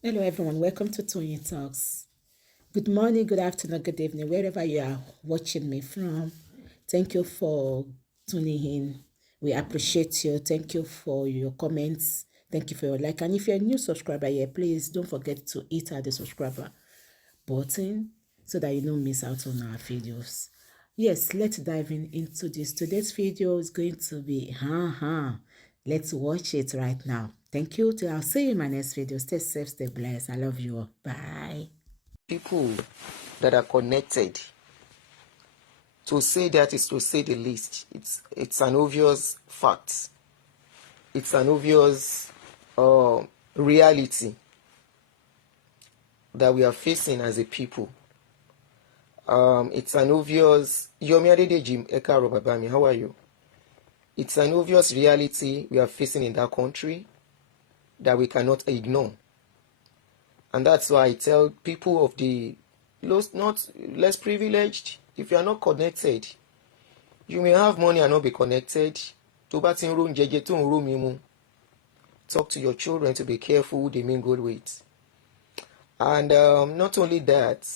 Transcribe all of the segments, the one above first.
Hello, everyone. Welcome to Tony Talks. Good morning, good afternoon, good evening, wherever you are watching me from. Thank you for tuning in. We appreciate you. Thank you for your comments. Thank you for your like. And if you're a new subscriber here, please don't forget to hit the subscriber button so that you don't miss out on our videos. Yes, let's dive into this. Today's video is going to be, let's watch it right now. Thank you. I'll see you in my next video. Stay safe, stay blessed. I love you all. Bye. People that are connected, to say that is to say the least. It's an obvious fact. It's an obvious reality that we are facing as a people. It's an obvious. Yomi Adedeji Ekaro Babami, how are you? It's an obvious reality we are facing in that country that we cannot ignore. And that's why I tell people of the not less privileged, if you are not connected, you may have money and not be connected. Talk to your children to be careful who they mingle with. And not only that,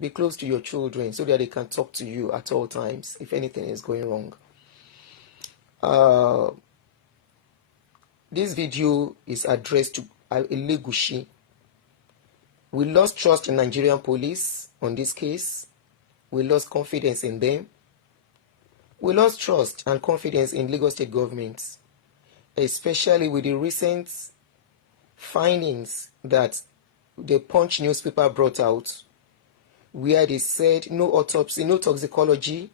be close to your children so that they can talk to you at all times if anything is going wrong. This video is addressed to Elegushi. We lost trust in Nigerian police on this case. We lost confidence in them. We lost trust and confidence in Lagos State government, especially with the recent findings that the Punch newspaper brought out, where they said no autopsy, no toxicology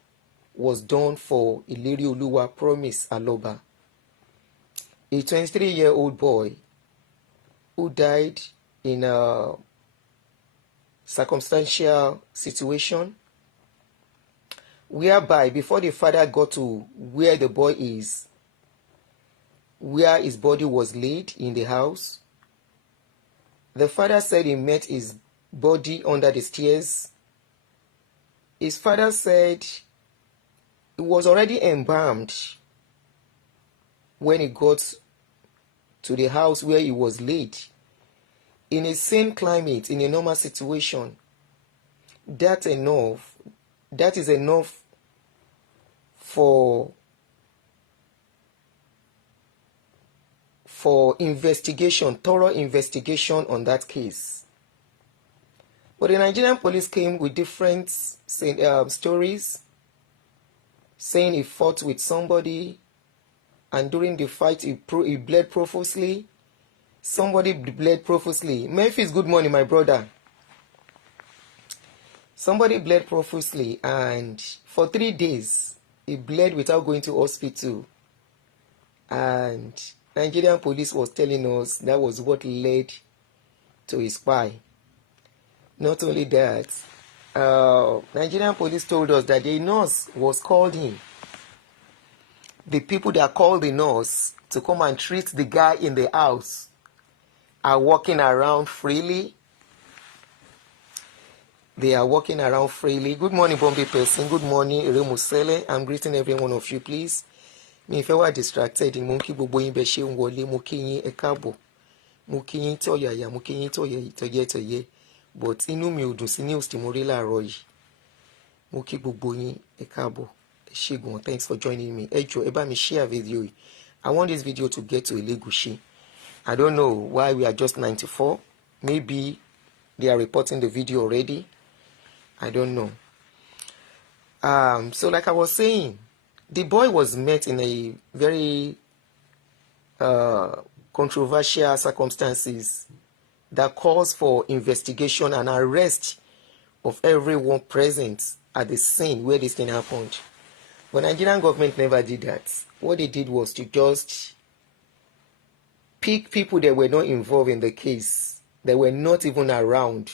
was done for Ileri Oluwa Promise Aloba, a 23-year-old boy who died in a circumstantial situation, whereby before the father got to where the boy is, where his body was laid in the house, the father said he met his body under the stairs. His father said he was already embalmed when he got to the house where he was laid. In a sane climate, in a normal situation, that is enough for investigation, thorough investigation on that case. But the Nigerian police came with different stories, saying he fought with somebody, and during the fight he bled profusely. Somebody bled profusely. Memphis, good morning, my brother. Somebody bled profusely, and for 3 days, he bled without going to hospital. And Nigerian police was telling us that was what led to his spy. Not only that, Nigerian police told us that the nurse was called in. The people that called the nurse to come and treat the guy in the house are walking around freely. They are walking around freely. Good morning, Bombay person. Good morning, Remusele. I'm greeting every one of you, please. Me if I were distracted, monkey bobo in beshe wole moki e kabo. Moki to ya moki to ye. But inu mi odun si news ti mo ri laaro yi. Moki bobo yin e kabo. Shegun, thanks for joining me. Ejo, eba mi share video. I want this video to get to Elegushi. I don't know why we are just 94. Maybe they are reporting the video already. I don't know. So like I was saying, the boy was met in a very controversial circumstances that calls for investigation and arrest of everyone present at the scene where this thing happened. But Nigerian government never did that. What they did was to just pick people that were not involved in the case, that were not even around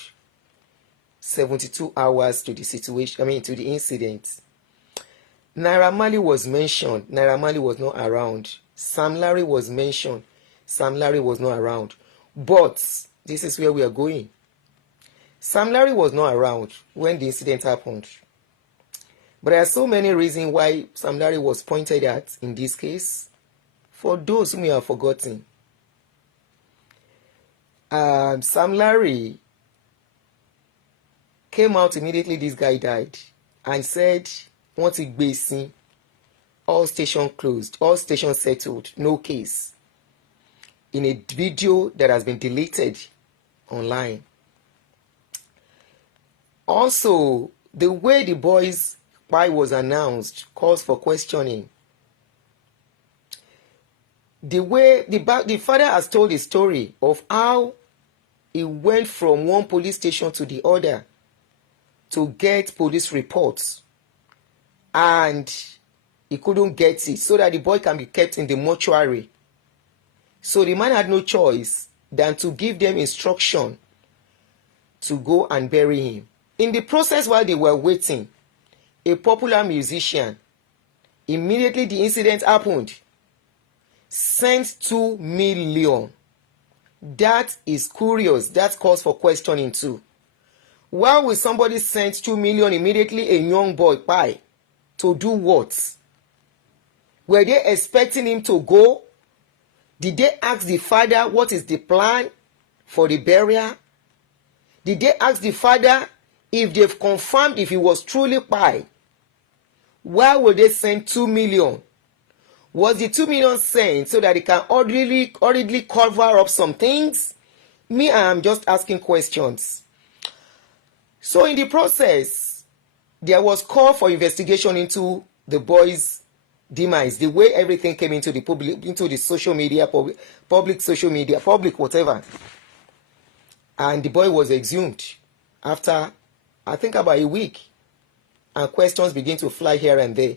72 hours to the situation, to the incident. Naira Marley was mentioned. Naira Marley was not around. Sam Larry was mentioned. Sam Larry was not around. But this is where we are going. Sam Larry was not around when the incident happened. But there are so many reasons why Sam Larry was pointed at in this case. For those who may have forgotten, Sam Larry came out immediately this guy died and said, "Wọ́n ti gbé sin, all station closed, all stations settled, no case," in a video that has been deleted online. Also, the way the boy's spy was announced calls for questioning. The way the father has told a story of how he went from one police station to the other to get police reports, and he couldn't get it, so that the boy can be kept in the mortuary. So the man had no choice than to give them instruction to go and bury him. In the process, while they were waiting, a popular musician, immediately the incident happened, sent 2 million. That is curious. That calls for questioning too. Why will somebody send 2 million immediately, a young boy, to do what? Were they expecting him to go? Did they ask the father what is the plan for the burial? Did they ask the father if they've confirmed if he was truly Pai? Why would they send 2 million? Was the 2 million sent so that they can hurriedly cover up some things? Me, I am just asking questions. So in the process, there was call for investigation into the boy's demise, the way everything came into the public, into the social media, public social media, public whatever. And the boy was exhumed after, I think, about a week. And questions began to fly here and there.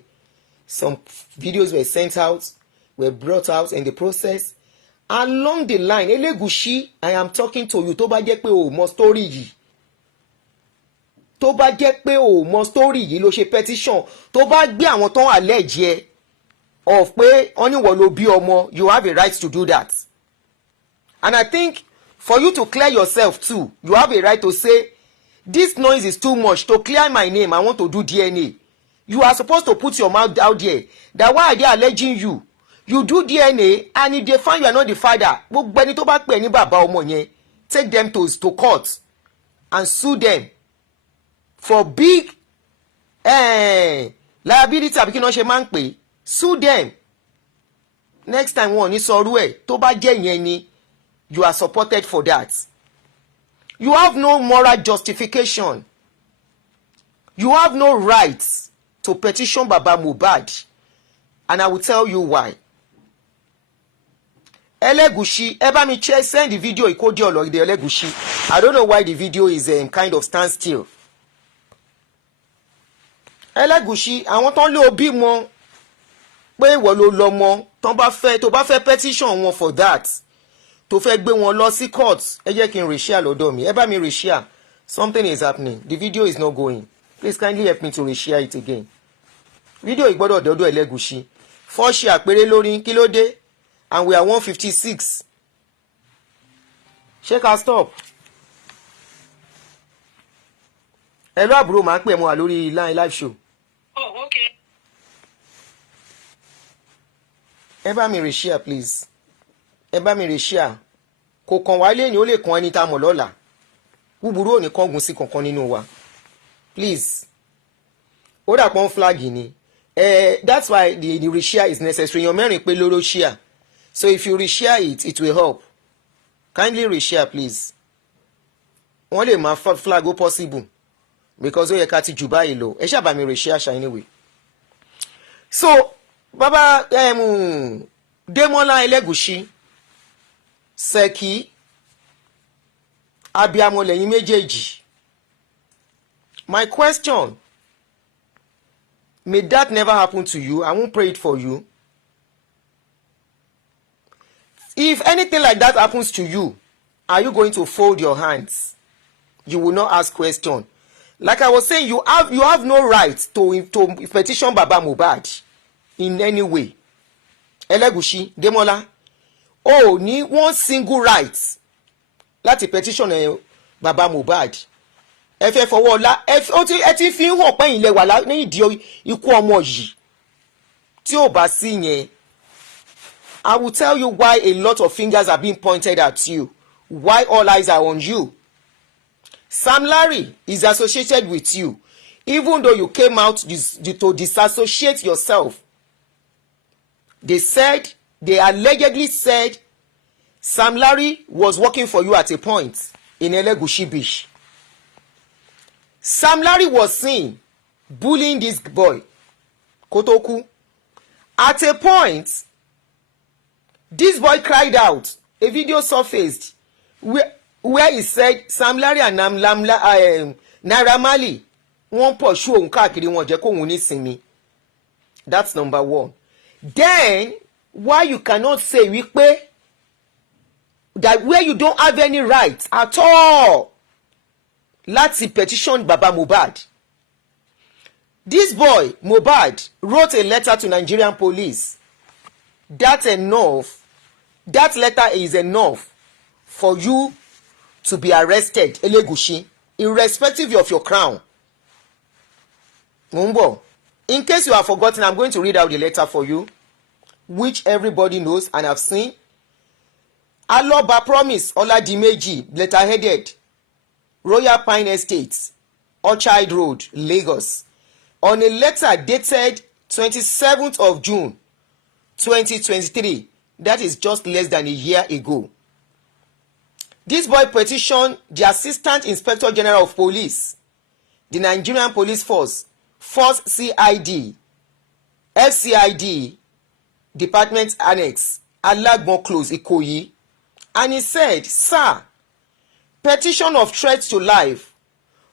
Some videos were sent out, were brought out in the process. Along the line, Elegushi, I am talking to you, tó bá jẹ́ pé o mọ story yìí. Tó bá jẹ́ pé o mọ story yìí ló ṣe petition, tó bá gbé àwọn tó ń allege ẹ of pé oníwọ̀ ló bí ọmọ, you have a right to do that. And I think for you to clear yourself too, you have a right to say, this noise is too much. To clear my name, I want to do DNA. You are supposed to put your mouth out there. That why are they alleging you? You do DNA, and if they find you are not the father, take them to court and sue them for big liability. Sue them. Next time one is you are supported for that. You have no moral justification. You have no rights to petition Baba Mohbad. And I will tell you why. Elegushi, ever me send the video the Elegushi. I don't know why the video is kind of standstill. Elegushi, I want only obi mo pé wo lo lomo tó bá fẹ́ petition wọn for that. Tó fẹ́ gbé wọn lọ sí court. Ẹ jẹ́ kí n reshare lọ́dọ̀ mi. Ẹ bá mi reshare. Something is happening. The video is not going. Please kindly help me to reshare it again. Video ìgbọ́dọ̀ dọ́dọ̀ Elegushi. 4 share péré lórí kí ló dé? And we are 156. Ṣé ká stop? Hello àbúrò, máa pè mo wà lórí live show. Oh, okay. Ẹ bá mi reshare please. Ẹ bá mi reshare. Kò kàn wá lẹ́yìn ó lè kàn ẹni tá mọ̀ lọ́la. Búburú ò ní kángun sí kankan nínú wa. Please. Ó dà pọ́n flag ni. That's why the reshare is necessary. Èèyàn mẹ́rin pé lóró share. So if you reshare it, it will help. Kindly reshare, please. Wọ́n lè máa flag ó possible. Because ó yẹ ká ti jù báyìí lọ. Ẹ ṣáà bá mi reshare ṣá anyway. So, Baba Demola Elegushi, Seki, Abiyamo lẹ́yìn méjèèjì. My question, may that never happen to you. I won't pray it for you. If anything like that happens to you, are you going to fold your hands? You will not ask question. Like I was saying, you have no right to petition Baba Mohbad in any way. Elegushi, Demola, ní one single right láti petition Baba Mohbad. Ẹ fẹ́ fọwọ́ ọlá ẹ ti fi hàn pé ilẹ̀ wà ní ìdí ikú ọmọ yìí. Tí ò bá sí yẹn, I will tell you why a lot of fingers are being pointed at you. why all eyes are on you. Sam Larry is associated with you, even though you came out to disassociate yourself. They allegedly said Sam Larry was working for you at a point in Elegushi Beach. Sam Larry was seen bullying this boy, Kotoku. At a point, this boy cried out. A video surfaced where he said Sam Larry and Naira Marley wọ́n pursue òun káàkiri wọn jẹ́ kóun ní sinmi. That's number one. Then why you cannot say wípé that where you don't have any right at all láti petition Baba Mohbad. This boy Mohbad wrote a letter to Nigerian police. That letter is enough for you to be arrested, Elegushi, irrespective of your crown. Mumbo, in case you have forgotten, I'm going to read out the letter for you, which everybody knows and have seen. Aloba Promise Oladimeji, letter headed Royal Pine Estates, Orchard Road, Lagos, on a letter dated 27th of June 2023. That is just less than a year ago. This boy petitioned the Assistant Inspector General of Police, the Nigerian Police Force, CID, FCID, Department Annex, Alagbon Close, Ikoyi, and he said, "Sir, petition of threat to life,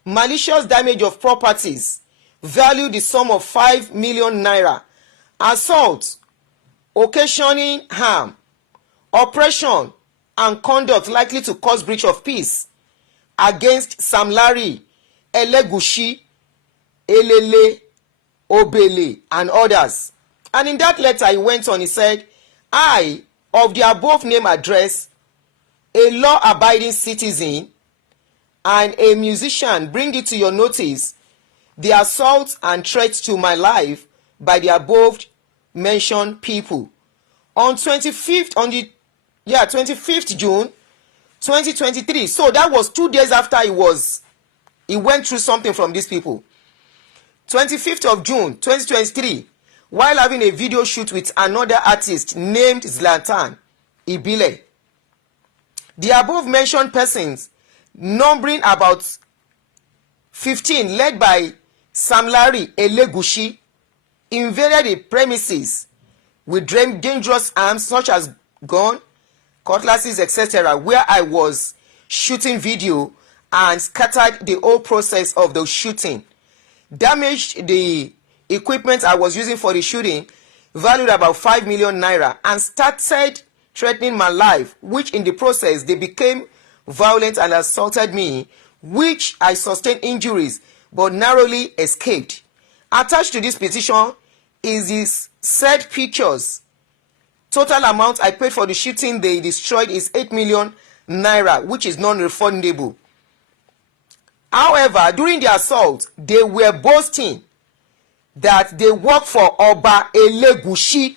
malicious damage of properties, value the sum of 5 million naira, assault, occasioning harm, oppression, and conduct likely to cause breach of peace against Sam Larry, Elegushi, Elele, Obele, and others." And in that letter he went on, he said, "I, of the above name address, a law-abiding citizen and a musician, bring it to your notice the assault and threat to my life by the above mentioned people. On 25th June 2023." So that was 2 days after he went through something from these people. 25th of June 2023, while having a video shoot with another artist named Zlatan Ibile. The above mentioned persons, numbering about 15, led by Sam Larry Elegushi, invaded the premises with dangerous arms such as gun, cutlasses, etc., where I was shooting video, and scattered the whole process of the shooting, damaged the equipment I was using for the shooting, valued about 5 million naira, and started threatening my life, which in the process they became violent and assaulted me, which I sustained injuries but narrowly escaped. Attached to this petition is these said pictures. Total amount I paid for the shooting they destroyed is 8 million naira, which is non-refundable. However, during the assault, they were boasting that they work for Oba Elegushi.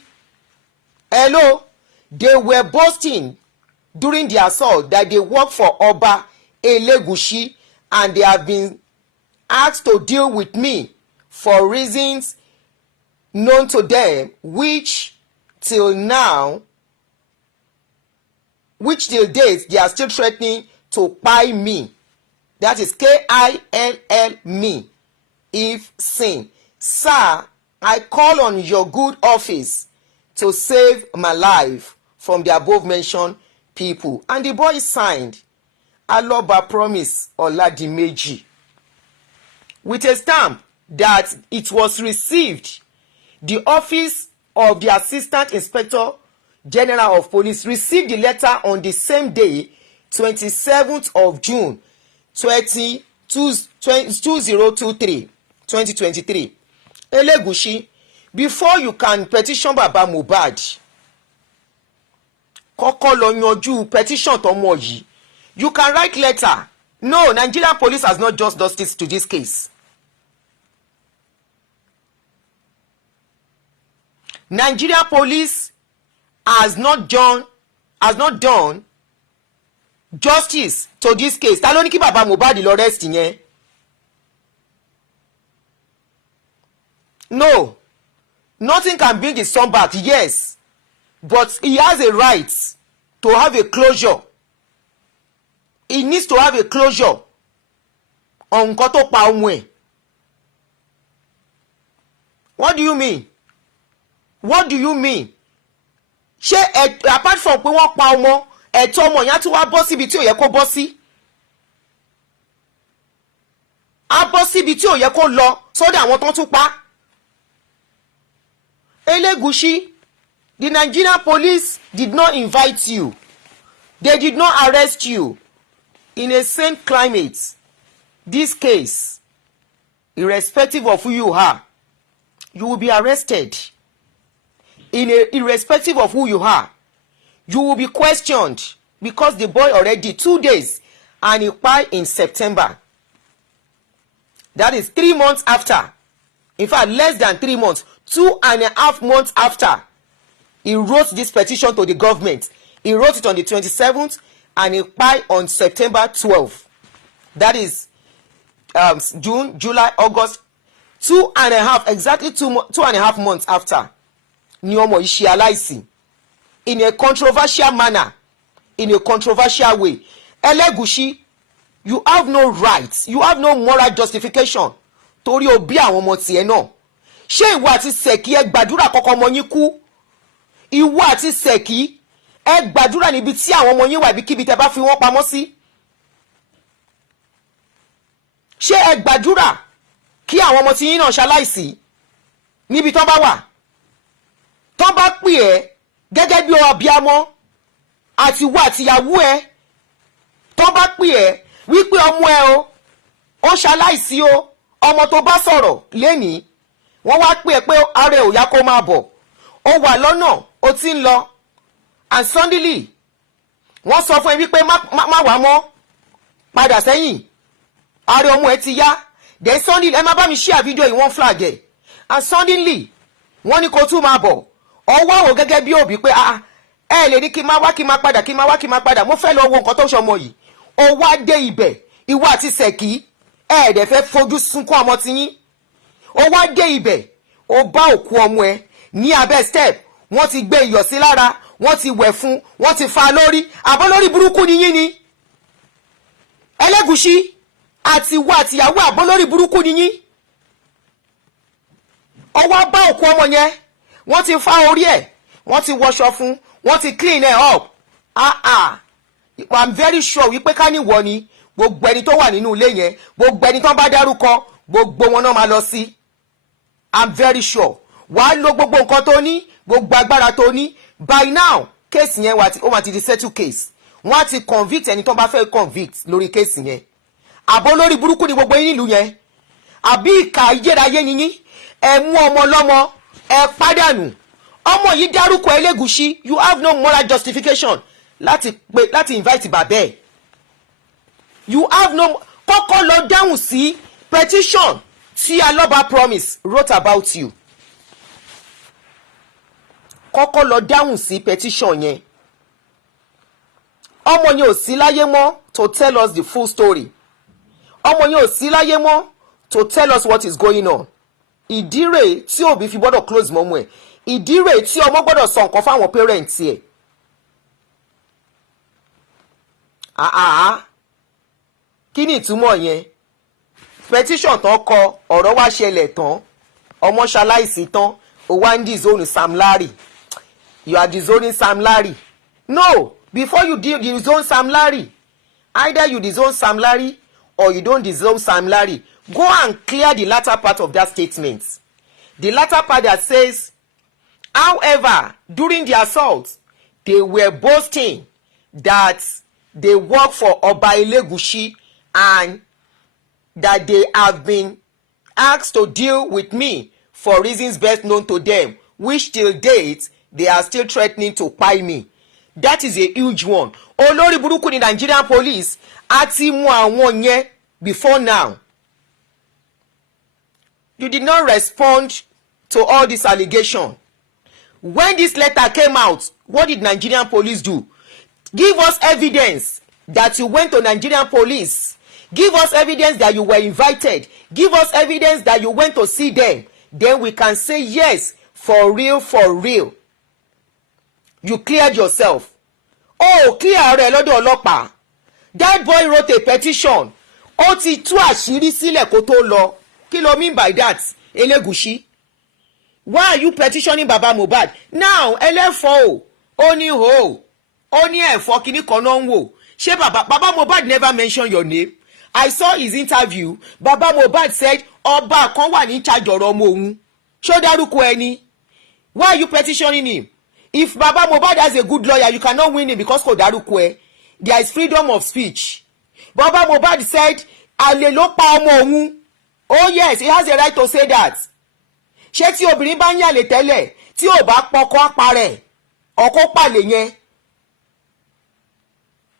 Hello? They were boasting during the assault that they work for Oba Elegushi, and they have been asked to deal with me for reasons known to them, which till date they are still threatening to buy me. That is KILL me if seen. Sir, I call on your good office to save my life from the above mentioned people. And the boy signed Aloba Promise Oladimeji with a stamp that it was received. The office of the Assistant Inspector General of Police received the letter on the same day, 27th of June 2023. Elegushi, before you can petition Baba Mohbad, kọ́kọ́ lọ yanjú petition tọmọ yìí. You can write letter. No, Nigerian police has not just justice to this case. Nigerian police has not done justice to this case. Ta ló ní kí bàbá Mohbad lọ rest yẹn? No, nothing can bring his son back, yes, but he has a right to have a closure. He needs to have a closure on nǹkan tó pa ọmọ ẹ̀. What do you mean? What do you mean? Ṣé apart from pé wọ́n pa ọmọ, ẹ̀tọ́ ọmọ yẹn á tún wá bọ́ síbi tí ò yẹ kó bọ́ sí? Á bọ́ síbi tí ò yẹ kó lọ sọ́dọ̀ àwọn tó tún pa. Elegushi, the Nigerian police did not invite you. They did not arrest you. In a sane climate, this case, irrespective of who you are, you will be arrested. Irrespective of who you are, you will be questioned because the boy already 2 days and he died in September. That is 3 months after. In fact, less than 3 months, 2.5 months after he wrote this petition to the government. He wrote it on the 27th and he died on September 12th. That is June, July, August, 2.5, exactly 2.5 months after. Ni ọmọ yìí ṣe aláìsí in a controversial manner, in a controversial way. Elegushi, you have no rights, you have no moral justification torí o bí àwọn ọmọ tiẹ̀ náà. Ṣé ìwọ àti Ṣẹ̀kí ẹ gbàdúrà kọ́kọ́ ọmọ yín kú? Ìwọ àti Ṣẹ̀kí ẹ gbàdúrà níbi tí àwọn ọmọ yín wà ibikíbi tẹ́ bá fi wọ́n pamọ́ sí? Ṣé ẹ gbàdúrà kí àwọn ọmọ tí yín náà ṣaláìsí níbi tán bá wà? Tán bá pè ẹ́ gẹ́gẹ́ bí ọbíamọ àti ìwọ àti ìyàwó ẹ, tán bá pè ẹ́ wípé ọmọ ẹ o ó ṣaláìsí o, ọmọ tó bá sọ̀rọ̀ lénìí wọ́n wá pè ẹ́ pé ara ẹ̀ ò yá kó máa bọ̀, ó wà lọ́nà ó ti ń lọ, and suddenly wọ́n sọ fún ẹ wípé má wá mọ́, padà sẹ́yìn, ara ọmọ ẹ ti yá, then suddenly ẹ má bá mi share video yìí wọ́n flag ẹ̀, and suddenly wọ́n ní kó tún máa bọ̀, ọwọ́ àwọ̀ gẹ́gẹ́ bí òbí pé ẹ lè ní kí n máa wá kí n máa padà kí n máa wá kí n máa padà, mo fẹ́ lọ wo nǹkan tó ṣọmọ yìí, ó wá dé ibẹ̀ ìwọ àti Ṣẹ̀kí ẹ̀ẹ́dẹ̀ fẹ́ fojú sunkún ọmọ tiyín, ó wá dé ibẹ̀ ó bá òkú ọmọ ẹ ní abẹ́ step, wọ́n ti gbé iyọ̀ sí lára, wọ́n ti wẹ̀ fún, wọ́n ti fa lórí, àbọ̀ lórí burúkú ni yín ni? Elegushi àti ìwọ àti ìyàwó àbọ̀ lórí burúkú ni yín? Ó wá bá òkú ọmọ yẹn, wọ́n ti fa orí ẹ̀, wọ́n ti wọṣọ fún, wọ́n ti clean ẹ̀ up. I'm very sure wípé ká níwọ ni gbogbo ẹni tó wà nínú ilé yẹn, gbogbo ẹni tó bá dárúkọ, gbogbo wọn náà máa lọ sí. I'm very sure wàá lo gbogbo nǹkan tó ní, gbogbo agbára tó ní. By now case yẹn ó máa ti di settle case, wọ́n á ti convict ẹni tó bá fẹ́ convict lórí case yẹn. Àbọ̀ lórí burúkú ni gbogbo yín nílùú yẹn, àbí ìkà ayérayé ni yín? Ẹ mú ọmọ lọ́mọ ẹ pàdánù. Ọmọ yìí dárúkọ Elegushi, you have no moral justification láti invite bàbá ẹ̀. You have no, kọ́kọ́ lọ dáhùn sí petition tí Aloba Promise wrote about you. Kọ́kọ́ lọ dáhùn sí petition yẹn. Ọmọ yẹn ò sí láyé mọ́ to tell us the full story. Ọmọ yẹn ò sí láyé mọ́ to tell us what is going on. Ìdí rèé tí òbí fi gbọ́dọ̀ close mọ́mú ẹ̀. Ìdí rèé tí ọmọ gbọ́dọ̀ sọ nǹkan fáwọn parents ẹ̀. Kí ni ìtumọ̀ yẹn? Petition tán kọ, ọ̀rọ̀ wá ṣẹlẹ̀ tán, ọmọ ṣaláìsí tán, ó wá ń disown Sam Larry. You are disowning Sam Larry. No, before you disown Sam Larry, either you disown Sam Larry or you don't disown Sam Larry. Go and clear the latter part of that statement. The latter part that says, however, during the assault, they were boasting that they work for Oba Elegushi and that they have been asked to deal with me for reasons best known to them, which till date they are still threatening to pay me. That is a huge one. Olórí burúkú ni Nigerian police àti mú àwọn yẹn before now. You did not respond to all this allegation. When this letter came out, what did Nigerian police do? Give us evidence. that you went to Nigerian police. Give us evidence that you were invited. Give us evidence that you went to see them. Then we can say yes, for real, for real. You cleared yourself. Oh, clear rẹ lọ́dọ̀ ọlọ́pàá. That boy wrote a petition. Ó ti tú àṣírí sílẹ̀ kó tó lọ. Kí ló mean by that, Elegushi? Why are you petitioning Baba Mohbad? Now, ẹlẹ́fọ́ o, ó ní ho, ó ní ẹ̀fọ́ kíní kan náà ń wò. Ṣé Baba Mohbad never mention your name? I saw his interview. Baba Mohbad said, ọba kan wà ní charge ọ̀rọ̀ ọmọ òun. Ṣó dárúkọ ẹni? Why are you petitioning him? If Baba Mohbad has a good lawyer, you cannot win him because kò dárúkọ ẹ. There is freedom of speech. Baba Mohbad said, àlè ló pa ọmọ òun. Oh yes, he has a right to say that. Ṣé tí obìnrin bá ń yàlè tẹ́lẹ̀ tí ò bá pọkọ apárẹ̀ ọkọ pàlè yẹn?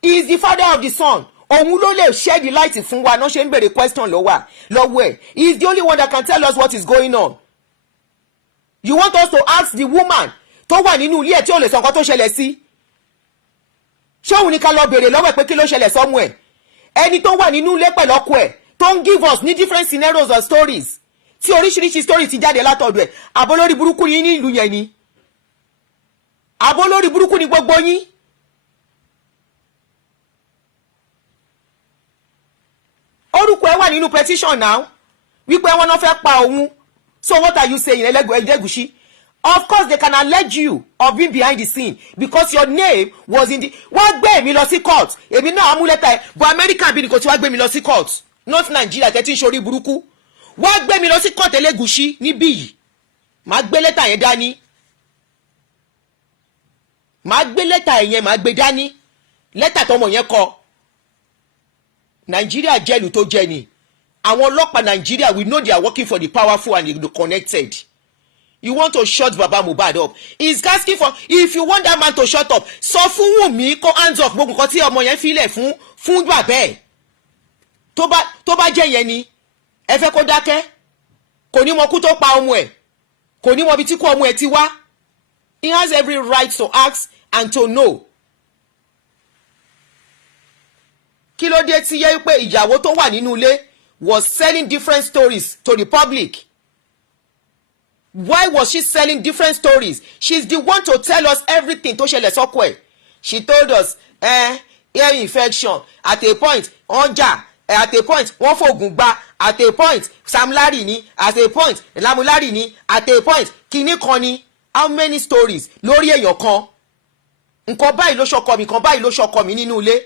He is the father of the son. Òun ló lè share the light fún wa náà ṣe ń bèrè question lọ́wọ́ ẹ̀. He is the only one that can tell us what is going on. You want us to ask the woman tó wà nínú ilé ẹ̀ tí ò lè sọ nǹkan tó ṣẹlẹ̀ sí? Ṣé òun ni ká lọ bèrè lọ́wọ́ ẹ̀ pé kí ló ṣẹlẹ̀ sọ́mú ẹ̀? Ẹni tó wà nínú ilé pẹ̀lú ọkọ ẹ̀ tó ń give us ní different scenarios or stories tí oríṣiríṣi story ti jáde látọ̀dọ̀ ẹ̀. Àbólórí burúkú yín ní ìlú yẹn ni. Àbólórí burúkú ni gbogbo yín. Orúkọ ẹ wà nínú petition now wípé wọ́n náà fẹ́ pa òun. So what are you saying, Elegushi? Of course they can allege you of being behind the scene because your name was in the. Wọ́n gbé mi lọ sí court. Èmi náà amú lẹ́tà ẹ̀ but America bí nìkan tí wọ́n gbé mi lọ sí court not Nigeria tẹ́tí ń ṣorí burúkú. Wọ́n gbé mi lọ sí court Elegushi níbí yìí. Màá gbé lẹ́tà yẹn dání. Màá gbé lẹ́tà yẹn màá gbé dání. Lẹ́tà tọmọ yẹn kọ. Nigeria jẹ́lu tó jẹ́ ni. Àwọn ọlọ́pàá Nigeria, we know they are working for the powerful and the connected. You want to shut Baba Mohbad up. He's asking for, if you want that man to shut up, sọ fún Wunmi kó hands off gbogbo nǹkan tí ọmọ yẹn filẹ̀ fún bàbá ẹ̀. Tó bá jẹ́ yẹn ni, ẹ fẹ́ kó dákẹ́. Kò ní mọ kú tó pa ọmọ ẹ̀. Kò ní mọ bí tí kú ọmọ ẹ̀ ti wá. He has every right to ask and to know. Kí ló dé tí yẹ pé ìyàwó tó wà nínú ilé was selling different stories to the public? Why was she selling different stories? She's the one to tell us everything tó ṣẹlẹ̀ sọ́kọ ẹ̀. She told us ear infection at a point ọjà at a point wọ́n fògùn gbà at a point Sam Larry ni at a point Lamu Larry ni at a point kìíní kan ni. How many stories lórí èèyàn kan? Nǹkan báyìí ló ṣọkọ mi, nǹkan báyìí ló ṣọkọ mi nínú ilé.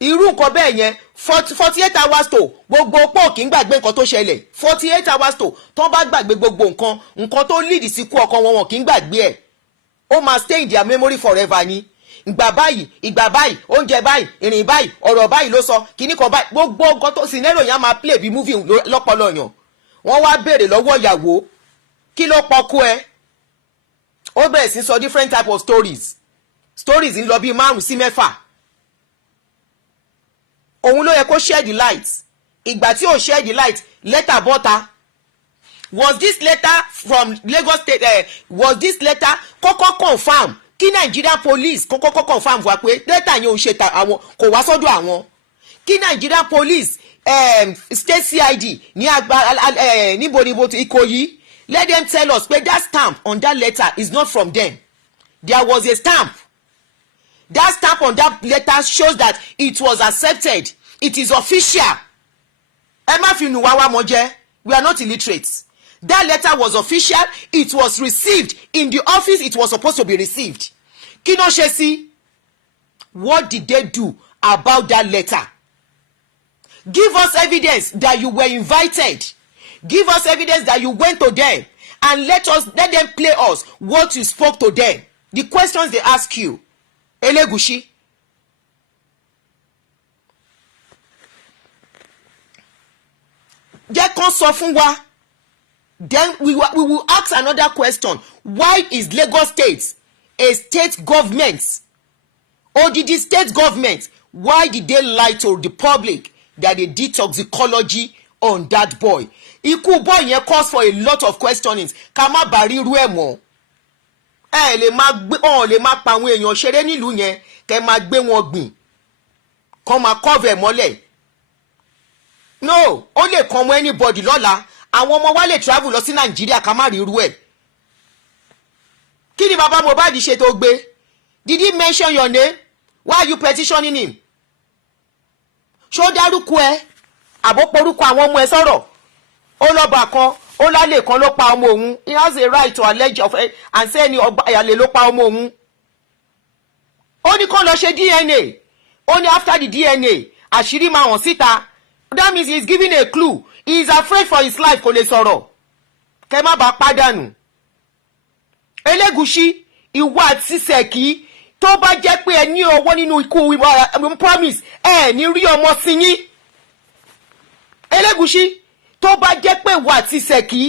Irú nǹkan bẹ́ẹ̀ yẹn 48 hours to gbogbo pọ̀ kí ń gbàgbé nǹkan tó ṣẹlẹ̀ 48 hours to tó bá gbàgbé gbogbo nǹkan tó lead sí kú ọkọ wọn kì í gbàgbé ẹ̀. Ó máa stay in their memory forever ni. Ìgbà báyìí oúnjẹ báyìí ìrìn báyìí ọ̀rọ̀ báyìí ló sọ kíní kan báyìí gbogbo nǹkan tó scenario yẹn máa play bí movie lọ́pọ̀lọ́ yàn. Wọ́n wá béèrè lọ́wọ́ ìyàwó kí ló pọkú ẹ. Ó bẹ̀rẹ̀ sí sọ different type of stories ń lọ bí 5 sí 6. Òun ló yẹ kó share the light. Ìgbà tí ó share the light, letter bọ́ta. Was this letter from Lagos State? Was this letter kọ́kọ́ confirm? Kí Nigerian police kọ́kọ́ confirm wá pé letter yẹn ò ṣe ta àwọn kò wá sọ́dọ̀ àwọn. Kí Nigerian police state CID ní níbo Ìkòyí, let them tell us pé that stamp on that letter is not from them. There was a stamp. That stamp on that letter shows that it was accepted. It is official. Ẹ má fi nù wá mọ́ jẹ́. We are not illiterate. That letter was official. It was received in the office it was supposed to be received. Kí ló ṣe sí? What did they do about that letter? Give us evidence that you were invited. Give us evidence that you went to them. And let them play us what you spoke to them. The questions they ask you. Elegushi. Jẹ́ kán sọ fún wa. Then we will ask another question. Why is Lagos State a state government? Odidi state government. Why did they lie to the public that they did toxicology on that boy? Ikú boy yẹn cause for a lot of questionings. Ká má bàa rí irú ẹ̀ mọ́. ẹ lè máa gbé ọ̀n lè máa pa àwọn èèyàn ṣeré nílùú yẹn kẹ́ máa gbé wọn gbìn kọ́ máa cover mọ́lẹ̀. No, ó lè kàn mọ́ anybody lọ́la. Àwọn ọmọ wa lè travel lọ sí Nàìjíríà ká má rí irú ẹ̀. Kí ni bàbá Mohbad ṣe tó gbé? Did he mention your name? Why are you petitioning him? Ṣó dárúkọ ẹ? Àbó porúkọ àwọn ọmọ ẹ sọ̀rọ̀? Ó lọ́ba kan, ó lálẹ́ kan ló pa ọmọ òun. He has a right to allege of and say ni ọba ìyàlẹ̀ ló pa ọmọ òun. Ó ní kó lọ ṣe DNA. Ó ní after the DNA, àṣírí máa hàn síta. That means he is giving a clue. He is afraid for his life kò lè sọ̀rọ̀. Kẹ́ má bàa pàdánù. Elegushi, ìwọ àti Ṣẹ̀kí tó bá jẹ́ pé ẹ ní ọwọ́ nínú ikú promise ẹ ní rí ọmọ sí yín. Elegushi tó bá jẹ́ pé ìwọ àti Ṣẹ̀kí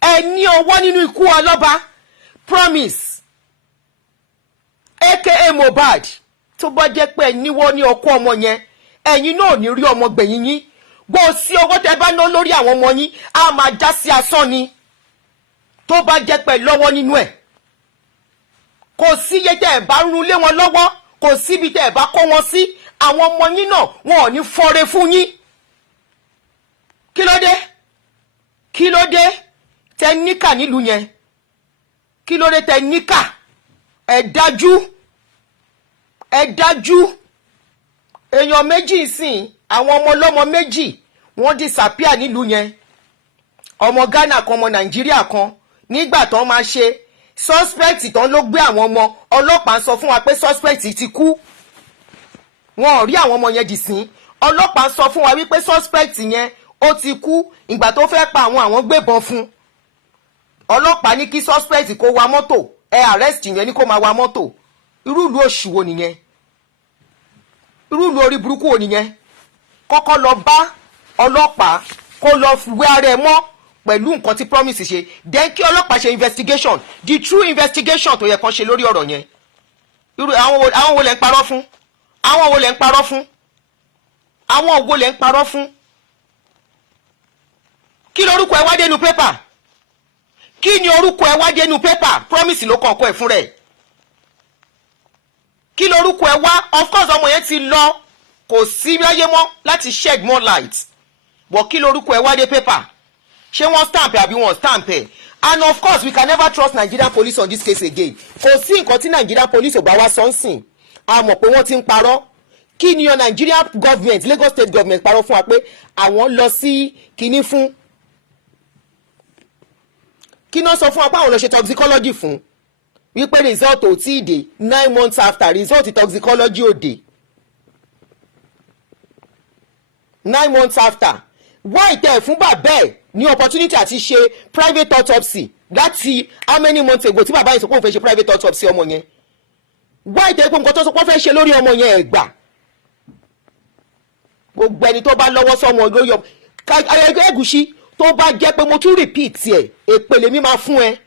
ẹ ní ọwọ́ nínú ikú ọlọ́ba promise aka Mohbad tó bá jẹ́ pé ẹ níwọ́ ní ọkọ ọmọ yẹn ẹ̀yin náà ní rí ọmọ gbẹ̀yìn yín. Bó sí owó tẹ́ bá ná lórí àwọn ọmọ yín á máa já sí asán ni tó bá jẹ́ pé lọ́wọ́ nínú ẹ̀. Kò sí iye tẹ́ ẹ̀ bá run lé wọn lọ́wọ́, kò síbi tẹ́ ẹ̀ bá kó wọn sí, àwọn ọmọ yín náà wọn ò ní fọre fún yín. Kí ló dé? Kí ló dé tẹ́ níkà nílùú yẹn? Kí ló dé tẹ́ níkà? Ẹ dájú. Ẹ dájú. Èèyàn méjì sìn, àwọn ọmọ ọlọ́mọ méjì wọ́n disappear nílùú yẹn. Ọmọ Ghana kan, ọmọ Nàìjíríà kan, nígbà tán máa ṣe suspect tán ló gbé àwọn ọmọ. Ọlọ́pàá sọ fún wa pé suspect ti kú. Wọn ò rí àwọn ọmọ yẹn dì sí. Ọlọ́pàá sọ fún wa wípé suspect yẹn ó ti kú ìgbà tó fẹ́ pa àwọn gbébọn fún. Ọlọ́pàá ní kí suspect kó wa mọ́tò, ẹ arrest yẹn ní kó máa wa mọ́tò. Irú ìlú òṣì wo nìyẹn? Irú ìlú orí burúkú wo nìyẹn? Kọ́kọ́ lọ bá ọlọ́pàá kó lọ wé ara ẹ mọ́ pẹ̀lú nǹkan tí promise ṣe, then kí ọlọ́pàá ṣe investigation, the true investigation tó yẹ kán ṣe lórí ọ̀rọ̀ yẹn. Irú àwọn wo lẹ ń parọ́ fún? Àwọn wo lẹ ń parọ́ fún? Àwọn wo lẹ ń parọ́ fún? Kí lorúkọ ẹ wá dénú pépà? Kí ni orúkọ ẹ wá dénú pépà? Promise ló kàn kọ́ ẹ fún rẹ̀. Kí lorúkọ ẹ wá? Of course ọmọ yẹn ti lọ, kò sí láyé mọ́ láti shed more light. But kí lorúkọ ẹ wá dé pépà? Ṣé wọ́n stamp ẹ àbí wọ́n stamp ẹ? And of course we can never trust Nigerian police on this case again. Kò sí nǹkan tí Nigerian police ò bá wá sọ́nsìn. A mọ̀ pé wọ́n ti ń parọ́. Kí ni your Nigerian government, Lagos state government parọ́ fún wa pé àwọn lọ sí kinní fún? Kí náà sọ fún wa pé àwọn lọ ṣe toxicology fún? Wípé result ò tí ì dé 9 months after result toxicology ò dé. 9 months after. Why tẹ̀ fún bàbá ẹ̀ ní opportunity àti ṣe private autopsy láti how many months ago tí bàbá yẹn sọ pé òun fẹ́ ṣe private autopsy ọmọ yẹn? Why tẹ̀ pé nǹkan tó sọ pé wọ́n fẹ́ ṣe lórí ọmọ yẹn ẹ̀ gbà? Gbogbo ẹni tó bá lọ́wọ́ sọ́mọ lórí ọmọ Elegushi tó bá jẹ́ pé mo tún repeat ẹ̀ èpèlè mi máa fún ẹ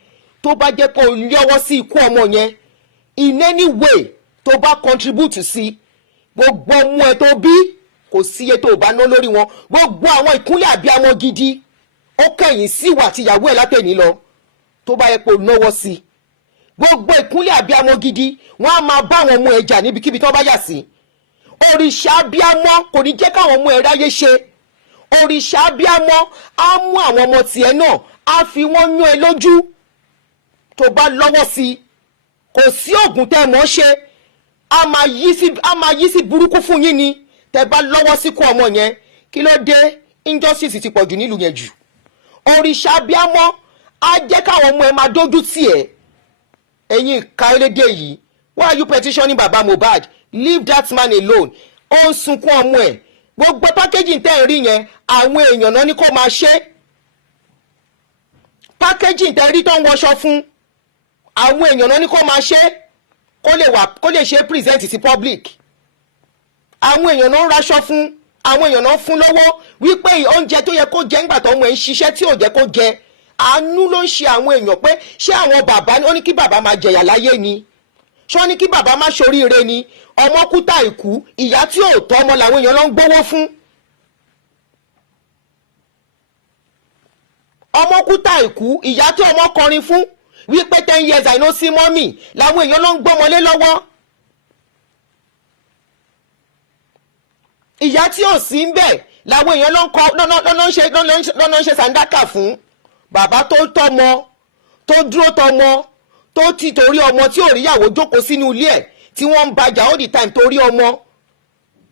tó bá jẹ́ pé o lọ́wọ́ sí ikú ọmọ yẹn in any way tó bá contribute sí gbogbo ọmọ ẹ tó bí kò sí iye tó bá ná lórí wọn. Gbogbo àwọn ìkúnlẹ̀ àbíamọ gidi ó kẹ̀yìn sí ìwà àtìyàwó ẹ̀ látẹ̀ní lọ tó bá yẹ pé o náwó sí. Gbogbo ìkúnlẹ̀ àbíamọ gidi wọ́n á máa bá àwọn ọmọ ẹ̀ jà níbikíbi tó bá yà sí. Òrìṣà àbíamọ kò ní jẹ́ káwọn ọmọ ẹ̀ ráyé ṣe. Òrìṣà àbíamọ á mú àwọn ọmọ tiẹ̀ náà á fi wọ́n yán ẹ lójú tó bá lọ́wọ́ sí. Kò sí ògùn tẹ́ mọ́ ṣe á máa yí sí burúkú fún yín ni tẹ́ bá lọ́wọ́ sí kú ọmọ yẹn. Kí ló dé? Injustice ti pọ̀jù nílùú yẹn jù. Òrìṣà àbíamọ á jẹ́ káwọn ọmọ ẹ máa dójú tì ẹ́. Ẹ̀yin ìka elédè yìí, why are you petitioning baba Mohbad? Leave that man alone. Ó ń sunkún ọmọ ẹ̀. Gbogbo packaging tẹ́ ẹ̀ rí yẹn àwọn èèyàn náà ní kó máa ṣe. Packaging tẹ́ rí tó ń wọṣọ fún àwọn èèyàn náà ní kó máa ṣe kó lè ṣe present sí public. Àwọn èèyàn náà ń raṣọ fún, àwọn èèyàn náà fún lọ́wọ́ wípé oúnjẹ tó yẹ kó jẹ ńgbà tó ọmọ ẹ̀ ń ṣiṣẹ́ tí ò jẹ́ kó jẹ. Àánú ló ń ṣe àwọn èèyàn pé ṣé àwọn bàbá ó ní kí bàbá máa jẹ̀yà láyé ni? Ṣé ó ní kí bàbá má ṣoríire ni? Ọmọ kúta ìkú, ìyá tí ò tọ́ ọmọ làwọn èèyàn ló ń gbówó fún. Ọmọ kúta ìkú, ìyá tí ọmọ kọrin fún. wípé 10 years I no see mommy làwọn èèyàn ló ń gbọ́mọlé lọ́wọ́. ìyá tí ò sí ń bẹ̀ làwọn èèyàn ló ń ṣe sàǹdákà fún. bàbá tó tọ́mọ tó dúró tọ́mọ tó ti torí ọmọ tí ò ríyàwó jókòó sínú ilé ẹ̀ tí wọ́n ń bàjà all the time torí ọmọ.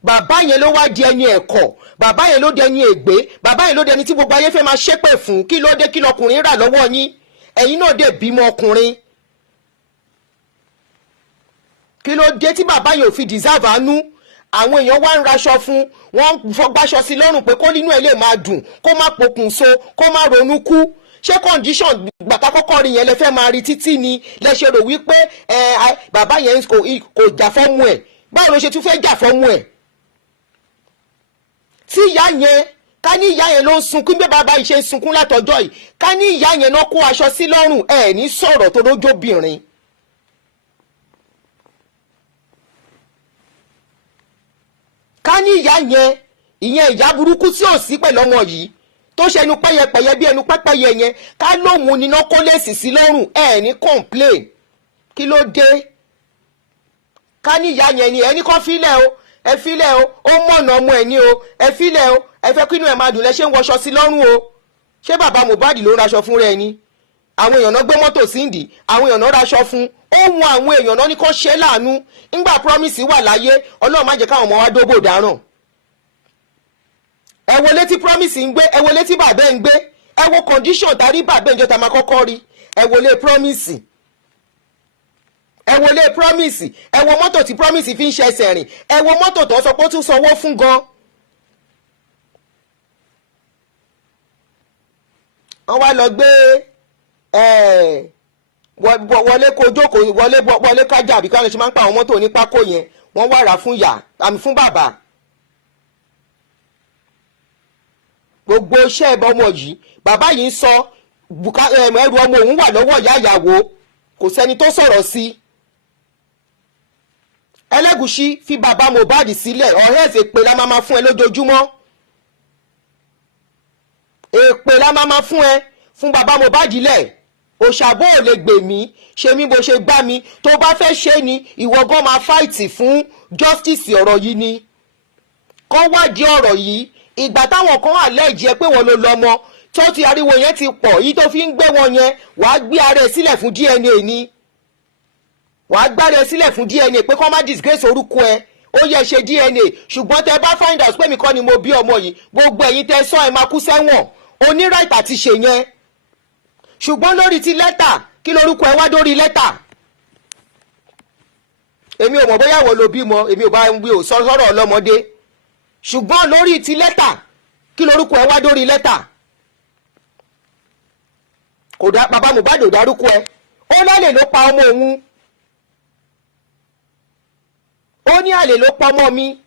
bàbá yẹn ló wá di ẹni ẹ̀kọ́, bàbá yẹn ló di ẹni ègbé, bàbá yẹn ló di ẹni tí gbogbo ayé fẹ́ máa ṣépè fún. kí ló dé kí lọkùnrin rà lọ́wọ́ yín? ẹ̀yin náà dẹ̀ bímọ ọkùnrin. kí ló dé tí bàbá yẹn ò fi deserve àánú? àwọn èèyàn wá ń raṣọ fún, wọ́n fọgbáṣọ sí lọ́rùn pé kó nínú ẹ̀ lè máa dùn, kó má pokùnso, kó má ronú kú. ṣé condition gbàtà kọ́kọ́ rí yẹn lẹ fẹ́ máa rí títí ni lẹ ṣe rò wípé bàbá yẹn kò jà fọ́mú ẹ̀? báwo ló ṣe tún fẹ́ jà fọ́mú ẹ̀? tí ìyá yẹn ká ní ìyá yẹn ló ń sunkún bí bàbá yìí ṣe ń sunkún látọjọ́ yìí, ká ní ìyá yẹn náà kó aṣọ sí lọ́rùn ẹ̀ ní sọ̀rọ̀ tó lójóbìnrin. ká ní ìyá yẹn, ìyẹn ìyá burúkú tí ò sí pẹ̀lú ọmọ yìí tó ṣe ẹnu pẹ́yẹpẹ́yẹ bí ẹnu pẹ́pẹ́yẹ yẹn, ká lóun níná kó lèsì sí lọ́rùn ẹ̀ ní complain. kí ló dé? ká ní ìyá yẹn ni ẹni kan fílẹ̀ o, ẹ fílẹ̀ o, ó mọ̀nà ọmọ ẹ̀ ní o, ẹ fílẹ̀ o, ẹ fẹ́ kínú ẹ̀ máa dùn lẹ ṣe ń wọṣọ sí lọ́rùn o. ṣé bàbá Mohbad ló ń raṣọ fún rẹ ni? àwọn èèyàn náà gbé mọ́tò sí ìdí, àwọn èèyàn náà raṣọ fún, ó wọn àwọn èèyàn náà ní kó ṣe é láàánú. ńgbà promise wà láyé, ọlọ́run má jẹ́ káwọn ọmọ wa dóbò dáràn. ẹ wo létí promise ń gbé, ẹ wo létí bàbá ẹ̀ ń gbé, ẹ wo condition tàrí bàbá ẹ̀ ń jẹ́ ta máa kọ́kọ́ rí, ẹ wo lé promise, ẹ wo lé promise, ẹ wo mọ́tò tí promise fi ń ṣẹ̀ṣẹ̀ rìn, ẹ wo mọ́tò tó sọ pé ó tún sanwó fún gan. wọ́n wá lọ gbé wọlé kojókòó wọlé kájà àbí káwọn ṣe máa ń pa àwọn mọ́tò onípákó yẹn, wọ́n wá rà fún ìyá àmì fún bàbá. gbogbo iṣẹ́ ẹ̀bọ ọmọ yìí bàbá yìí ń sọ ẹrù ọmọ òun wà lọ́wọ́ ìyá ìyàwó, kò sẹ́ni tó sọ̀rọ̀ sí. Elegushi fi bàbá Mohbad sílẹ̀, ọ̀rẹ́ ẹ̀sẹ̀ èpè la máa fún ẹ lójoojúmọ́, èpè la máa fún ẹ fún bàbá Mohbad lẹ̀. òṣàbò ò lè gbè mí, ṣe mí bó ṣe gbá mi, tó bá fẹ́ ṣe ni ìwọ gan máa fáìtì fún justice ọ̀rọ̀ yìí ni. kọ́ wádìí ọ̀rọ̀ yìí. ìgbà táwọn kan wà lẹ́ẹ̀jẹ́ pé wọ́n ló lọ́mọ tó ti ariwo yẹn ti pọ̀, yìí tó fi ń gbé wọn yẹn wàá gbé ara ẹ̀ sílẹ̀ fún DNA ni. wàá gbára ẹ̀ sílẹ̀ fún DNA pé kọ́ má disgrace orúkọ ẹ, ó yẹ ṣe DNA. ṣùgbọ́n tẹ bá find out pé mi kọ́ ni mo bí ọmọ yìí, gbogbo ẹ̀yin tẹ sọ ẹ máa kú sẹ́wọ̀n, oníráìtì àti ṣe yẹn. ṣùgbọ́n lórí ti lẹ́tà, kí lorúkọ ẹ wá dórí lẹ́tà? èmi ò mọ̀ bóyá wọ́n lo bímọ, èmi ò bá ń wí ò sọ̀rọ̀ ọlọ́mọdé. ṣùgbọ́n lórí ti lẹ́tà, kí lorúkọ ẹ wá dórí lẹ́tà? kò dá bàbá Mohbad ò dárúkọ ẹ. ó lálẹ́ ló pa ọmọ òun, ó ní àlè ló pa ọmọ mi,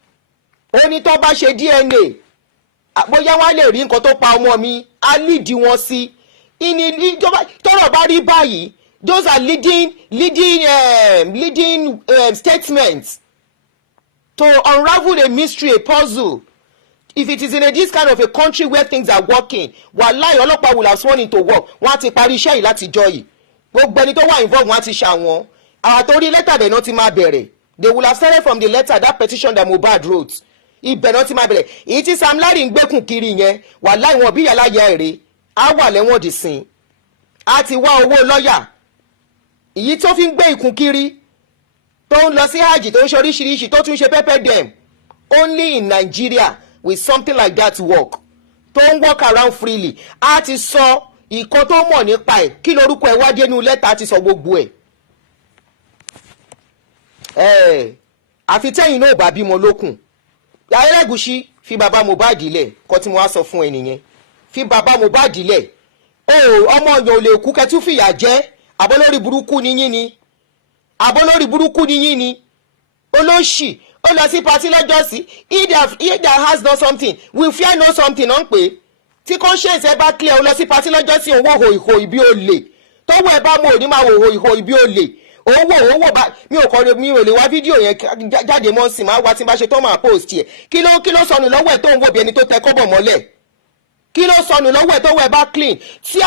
ó ní tó bá ṣe DNA bóyá wá lè rí nǹkan tó pa ọmọ mi, á lídìí wọn sí. tọ́rọ̀ bá rí báyìí, those are leading statements to unravel a mystery, a puzzle. If it is in this kind of a country where things are working, wàláhì ọlọ́pàá will have sworn into work, wọ́n á ti parí iṣẹ́ yìí láti jọ yìí. gbogbo ẹni tó wà involved wọ́n á ti ṣàwọn. àtòrí lẹ́tà dẹ̀ náà ti máa bẹ̀rẹ̀. They will have started from the letter, that petition that Mohbad wrote. ibẹ̀ náà ti máa bẹ̀rẹ̀. èyí tí Sam Larry ń gbẹ́kùn kiri yẹn, wàláhì wọn bí yàrá yẹ èrè á wà lẹ́wọ̀n dì sin. á ti wá owó lọ́ọ̀yà. èyí tó fi ń gbé ìkùn kiri, tó ń lọ sí hajj, tó ń ṣe oríṣiríṣi, tó tún ṣe pepper dem, only in Nigeria with something like that work, tó ń walk around freely. á ti sọ ìkan tó mọ̀ nípa ẹ̀, kí lorúkọ ẹ̀ wá dénú lẹ́tà, á ti sọ gbogbo ẹ̀. àfi tẹ́yìn náà bá bímọ lókun. Elegushi fi bàbá Mohbad lẹ̀, kọ́ tí mo wá sọ fún ẹ nìyẹn. fi bàbá Mohbad lẹ̀. ọmọ yẹn ò lè kú kẹ́ tún fìyà jẹ. àbólórí burúkú ni yín ni, àbólórí burúkú ni yín ni. olóṣì ó lọ sí patí lọ́jọ́ sí, he that has done something will fear no something náà ń pè. tí conscience ẹ bá clear ó lọ sí patí lọ́jọ́ sí, owó hòìhò ìbí olè, tọ́wọ́ ẹ bá mú òní máa wò hòìhò ìbí olè. owó bá mi ò lè wá fídíò yẹn jáde mọ́ sí, máa wá tí bá ṣe tó máa post yẹ. kí ló sọnù lọ́wọ́ ẹ̀ tó ń wò bí ẹni tó tẹ kọ́bọ̀ mọ́lẹ̀? kí ló sọnù lọ́wọ́ ẹ̀ tọ́wọ́ ẹ̀ bá clean tí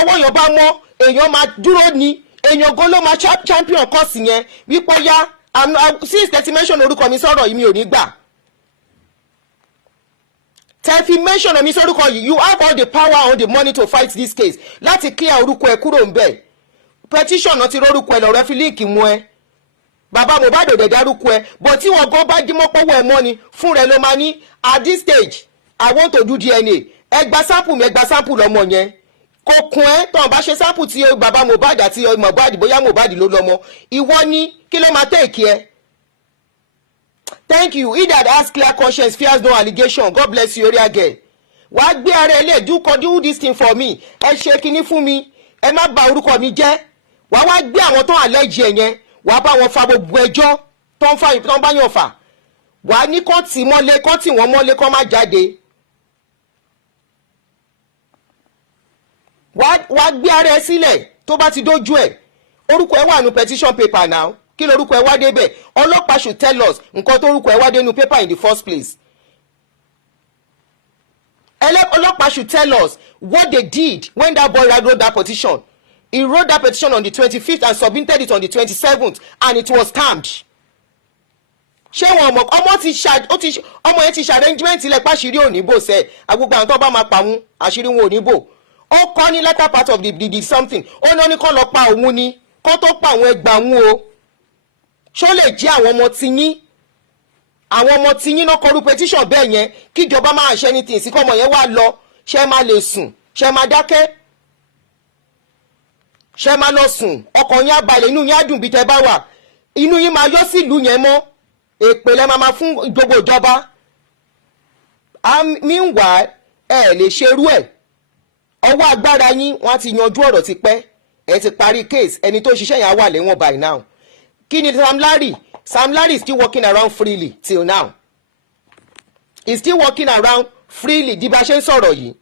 ọwọ́ yẹn bá mọ́ èèyàn máa dúró ní èèyàn gan ló máa champion kọ́ọ̀sì yẹn wípé ó yá since thirty mention orúkọ mi sọ̀rọ̀ yìí mi ò ní gbà tẹ́fí mention mi sórúkọ yìí you have all the power and the money to fight this case láti clear orúkọ ẹ kúrò ń bẹ̀ petition náà ti rórúkọ ẹ lọ́rẹ́ fi líìkì mú ẹ bàbá Mohbad ò dẹ̀ dárúkọ ẹ but tí wọn gan bá dímọ́ pọ́wọ́ ẹ mọ́ ni fún rẹ ló máa ní at this stage I want to do DNA ẹ gba sample mi ẹ gba sample lọ́mọ yẹn kò kún ẹ tán bá ṣe sample ti bàbá Mohbad àti Mohbad bóyá Mohbad ló lọ́mọ ìwọ ní kí ló máa take ẹ. Thank you. He that has clear conscience fears no allegation. God bless you, area girl. Wàá gbé ara ẹ lè do this thing for me. Ẹ ṣe kinní fún mi. Ẹ má bà orúkọ mi jẹ́. Wàá gbé àwọn tó allege ẹ yẹn. Wàá bá wọn fa gbogbo ẹjọ́ tó ń bá yàn fà. Wàá ní kó tì mọ́lé kó tì wọ́n mọ́lé kó má jáde. Wàá gbé ara ẹ sílẹ̀ tó bá ti dójú ẹ̀. Orúkọ ẹ wà nínú petition paper now. Kí lorúkọ ẹ wá débẹ̀ ọlọ́pàá should tell us nǹkan tó orúkọ ẹ wá dé nínú paper in the first place. ọlọ́pàá should tell us what they did when that boy wrote that petition. He wrote that petition on the 25th and submitted it on the 27th and it was stamped. ṣé wọn ọmọ yẹn ti ṣe arrangement ilẹ̀ pàṣírí òníbò sẹ́ agbègbè àwọn tó bá máa pa wọn àṣírí wọn òníbò ó kọ́ ní latter part of the something ó ní kó lọ pa òun ni kó tó pa àwọn ẹgbàá wọn o. Ṣó lè jẹ́ àwọn ọmọ tiyín náà kọrú petition bẹ́ẹ̀ yẹn kíjọba máa ṣe anything sí kọ́mọ yẹn wá lọ ṣe máa lè sùn ṣe máa dákẹ́ ṣe máa lọ sùn ọkàn yín á balẹ̀ inú yín á dùn bí tẹ́ bá wà inú yín máa yọ sí ìlú yẹn mọ́ èpè lẹ́ máa fún gbogbo ìjọba. Meanwhile ẹ lè ṣerú ẹ̀ ọwọ́ agbára yín wọ́n á ti yanjú ọ̀rọ̀ ti pẹ́ ẹ ti parí case ẹni tó ṣiṣẹ́ yẹn á wà lẹ́wọ̀n by now. Kí ni Sam Larry is still walking around freely till now. He's still walking around freely di bá ṣe ń sọ̀rọ̀ yìí.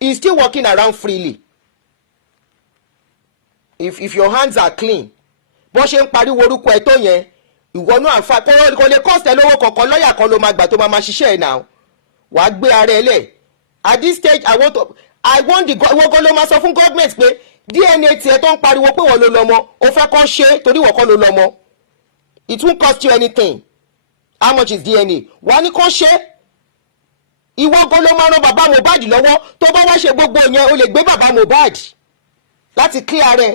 He's still walking around freely. If your hands are clean bó ṣe ń pariwo orúkọ ẹ tó yẹn ìwọ náà àǹfà kò lè cost ẹ lówó kankan lọ́ọ̀yà kan ló máa gbà tó máa ṣiṣẹ́ ẹ̀ náà wàá gbé ara ẹ lẹ̀. At this stage I want the ìwọ kan ló máa sọ fún government pé DNA tiẹ̀ tó ń pariwo pé wọ́n ló lọ́mọ ó fẹ́ kọ́ ṣe torí wọ́n kọ́ ló lọ́mọ. It won't cost you anything. How much is DNA? Wọ́n á ní kọ́ ṣe. Ìwọ gan ló máa ràn bàbá Mohbad lọ́wọ́ tó bá wá ṣe gbogbo yẹn o lè gbé bàbá Mohbad láti clear rẹ̀.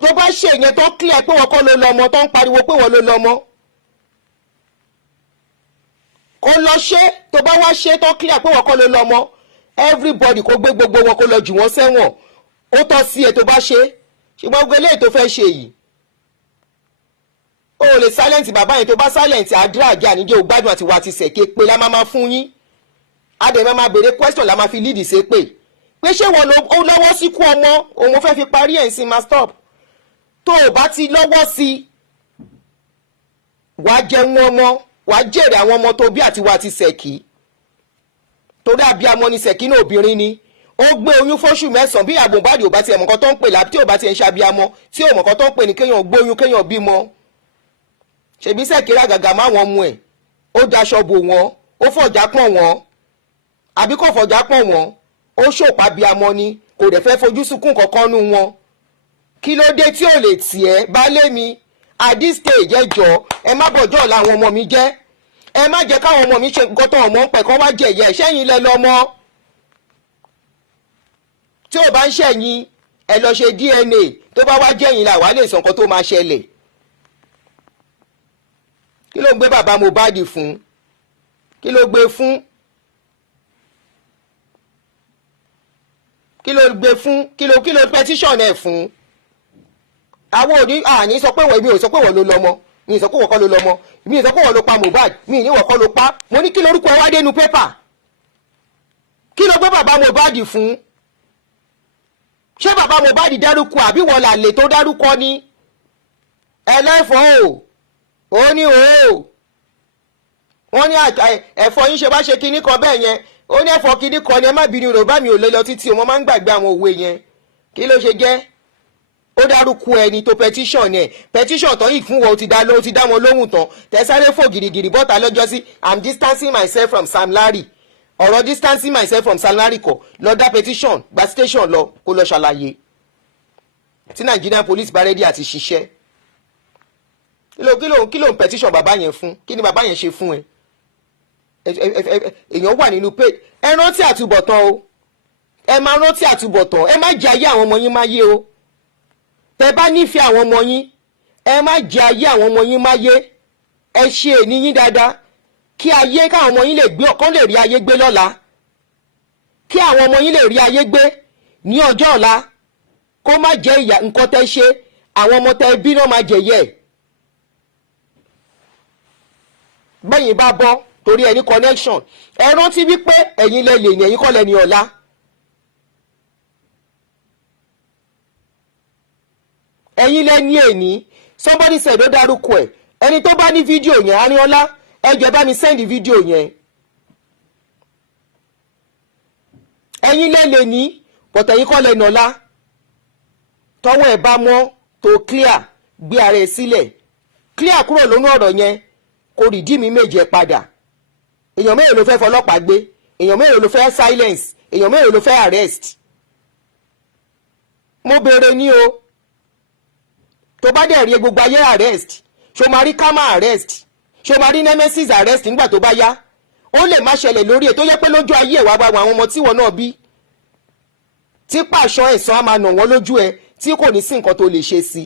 Tó bá ṣe yẹn tó clear pé wọ́n kọ́ ló lọ́mọ tó ń pariwo pé wọ́n ló lọ́mọ. Kó lọ ṣe tó bá wá ṣe tó clear pé wọ́n kọ́ ló lọ́mọ. Everybody kó gbé gbogbo wọn kó lọ jù wọ́n sẹ́wọ̀n. Ó tọ́ sí ẹ tó bá ṣe ṣùgbọ́n gbogbo eléyìí tó fẹ́ ṣe yìí o lè silent bàbá yẹn tó bá silent àdúrà àjẹ́ àníjẹ́ ògbádùn àti wà ti sẹ̀ké pé la máa fún yín adẹ̀ máa béèrè question la máa fi lead ṣe pé ṣé wọn lọ́wọ́ sí kú ọmọ òun fẹ́ fi parí ẹ̀ ń sin máa stop tó o bá ti lọ́wọ́ sí wàá jẹun ọmọ wàá jèrè àwọn ọmọ tó bí àti wà ti sẹ̀kí torí àbíamọ ni sẹ̀kí náà obìnrin ni ó gbé oyún fóṣù 9 bí Mohbad ò bá tiẹ̀ mọ̀kan tó ń pè láti ò bá tiẹ̀ ń ṣàbíamọ tí ò mọ̀kan tó ń pè ní kéèyàn gbóyún kéèyàn bímọ ṣèbí sẹ́kìrì àgàgà máwọn ọmọ ẹ̀ ó daṣọ bò wọ́n ó fọ̀já pọ̀n wọ́n àbí kò fọ̀já pọ̀n wọ́n ó ṣòpá bíamọ ni kò dẹ̀ fẹ́ fojú sunkún kankan nú wọn kí ló dé tí ò lè tì ẹ́ baálé mi at this stage ẹ jọ̀ọ́ ẹ má bọ̀jọ́ ọ̀la àwọn ọmọ mi jẹ́ ẹ má jẹ́ káwọn ọmọ mi ṣe nǹkan tó ọmọ ń pẹ̀ kọ́ wá jẹ̀yà ẹ̀ṣẹ́yìn lẹ lọ́mọ tí ò bá ń ṣẹ̀yìn ẹ lọ ṣe DNA tó bá wá jẹ̀yìn là wá lè sọ nǹkan tó máa ṣẹlẹ̀. Kí ló gbé bàbá Mohbad fún? Kí ló gbé fún? Kí ló gbé fún? Kí ló petition ẹ̀ fún? Àwọn òní àní sọ pé mi ò sọ pé wọ́n ló lọ́mọ mi ì sọ pé wọ́n kọ́ ló lọ́mọ mi ì sọ pé wọ́n ló pa Mohbad mi ì ní wọ́n kọ́ ló pa mo ní kí lórúkọ ẹ wá dénú pépà kí ló gbé bàbá Mohbad fún? Ṣé bàbá Mohbad dárúkọ àbí wọ́n là lè tó dárúkọ ní ẹlẹ́fọ̀ọ́ o ó ní o wọ́n ní ẹ̀fọ́ yín ṣe bá ṣe kinní kan bẹ́ẹ̀ yẹn ó ní ẹ̀fọ́ kinní kan ni ẹ má bínú Yorùbá mi ò lè lọ títí o mo máa ń gbàgbé àwọn òwe yẹn kí ló ṣe jẹ́ ó dárúkọ ẹni tó petition ẹ̀ petition tán yìí fún wọn ó ti dá wọn lóhùn tán tẹ̀sáré fò gìrìgìrì bọ́ta lọ́jọ́ sí I'm distancing myself from Sam Larry ọ̀rọ̀ distancing myself from Sam Larry kọ̀ lọ dá petition gba station lọ kó lọ ṣàlàyé tí Nigerian police bá rẹ́dí àti ṣiṣẹ́ kí ló ń petition bàbá yẹn fún kí ni bàbá yẹn ṣe fún ẹ èèyàn wà nínú pé ẹ rántí àtúbọ̀tán o ẹ máa rántí àtúbọ̀tán ẹ má jẹ́ ayé àwọn ọmọ yín máyé o tẹ bá nífẹ̀ẹ́ àwọn ọmọ yín ẹ má jẹ́ ayé àwọn ọmọ yín máyé ẹ ṣe èní yín dáadáa kí ayé káwọn ọmọ yín lè gbé ọ̀kan lè rí ayé gbé lọ́la kí àwọn ọmọ yín lè rí ayé gbé ní ọjọ́ ọ̀la kó má jẹ́ ìyà nǹkan tẹ́ ṣe àwọn ọmọ tẹ́ bí náà má jẹ̀yẹ́ bẹ́yìn bá bọ́ torí ẹni connection ẹ rántí wípé ẹ̀yin lẹ lè ní ẹ̀yin kọ́ lẹ́ni ọ̀la ẹ̀yin lẹ ní èní somebody said ó dárúkọ ẹ̀ ẹni tó bá ní fídíò yẹn Arinola ẹ jọ̀ọ́ bá mi send fídíò yẹn ẹ̀yin lẹ lè ní but ẹ̀yin kọ́ lẹ́ni ọ̀la tọwọ́ ẹ̀ bá mọ́ tó clear gbé ara ẹ̀ sílẹ̀ clear kúrò lónú ọ̀rọ̀ yẹn kò redeem image ẹ̀ padà èèyàn mélòó ló fẹ́ fọlọ́pàá gbé èèyàn mélòó ló fẹ́ silence èèyàn mélòó ló fẹ́ arrest mo béèrè ní o tó bá dẹ̀ rí gbogbo ayé arrest ṣó máa rí kama arrest ṣó máa rí nemesis arrest nígbà tó bá yá ó lè má ṣẹlẹ̀ lórí ẹ̀ tó yẹ pé lójú ayé ẹ̀ wá bá àwọn ọmọ tíwọ náà bí tí pàṣọ ẹ̀sán á máa nà wọ́n lójú ẹ̀ tí kò ní sí nǹkan tó lè ṣe sí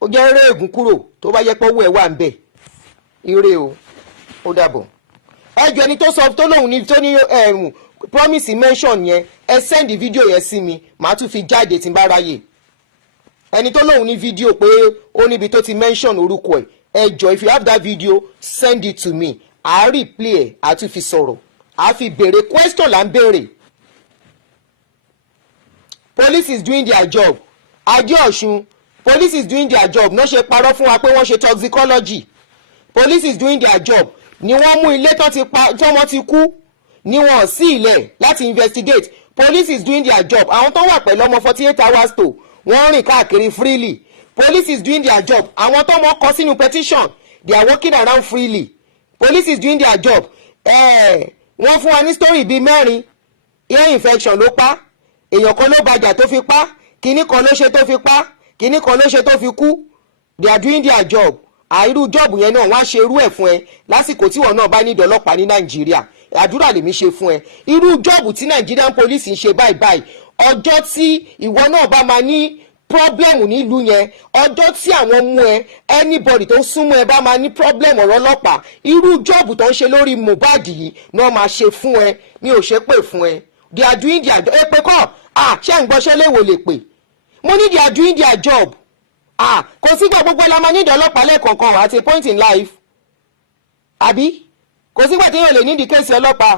ó jẹ́ eré ègún kúrò tó bá yẹ pé owó ẹ̀ wà ń bẹ̀ ire o ó dàbọ̀ ẹjọ́ ẹni tó sọ tó lóhùn ní tó ní promise mention yẹn ẹ send fídíò yẹn sí mi màá tún fi jáde tí n bá ráyè ẹni tó lóhùn ní fídíò pé ó níbi tó ti mention orúkọ ẹ̀ ẹjọ́ if you have that video send it to me àá replay ẹ̀ àá tún fi sọ̀rọ̀ àá fi béèrè question là ń béèrè police is doing their job Adé Ọ̀ṣun police is doing their job náà ṣe parọ́ fún wa pé wọ́n ṣe toxicology police is doing their job ni wọ́n mú ilé tọ́mọ ti kú ni wọ́n sí ilẹ̀ láti investigate police is doing their job àwọn tó wà pẹ̀lú ọmọ 48 hours tó wọ́n rìn káàkiri freely police is doing their job àwọn tó mọ kọ sínú petition they are walking around freely police is doing their job wọ́n fún wa ní story bíi mẹ́rin ear infection ló pa èèyàn kan ló bàjà tó fi pa kinní kan ló ṣe tó fi pa kinní kan ló ṣe tó fi kú they are doing their job àìrú jọ́ọ̀bù yẹn náà wọ́n á ṣe irú ẹ̀ fún ẹ lásìkò tí wọ́n náà bá nídìí ọlọ́pàá ní Nàìjíríà àdúrà lèmi ṣe fún ẹ irú jọ́ọ̀bù tí Nigerian police ń ṣe báyìí báyìí ọjọ́ tí ìwọ náà bá máa ní problem nílùú yẹn ọjọ́ tí àwọn mú ẹ anybody tó súnmọ́ ẹ bá máa ní problem ọ̀rọ̀ ọlọ́pàá irú jọ́ọ̀bù tó ń ṣe lórí Mohbad yìí náà máa ṣe fún ẹ mi ò ṣe pè fún ẹ they are doing their job èpè kọ́ ṣé ń gbọ́ṣẹ́ léwo lè pè mo ní they are doing their job kò sígbà gbogbo la máa ní ìdọ́lọ́pàá lẹ́ẹ̀kọ̀ọ̀kan at a point in life àbí kò sígbà tí yóò lè nídìí kéèsì ọlọ́pàá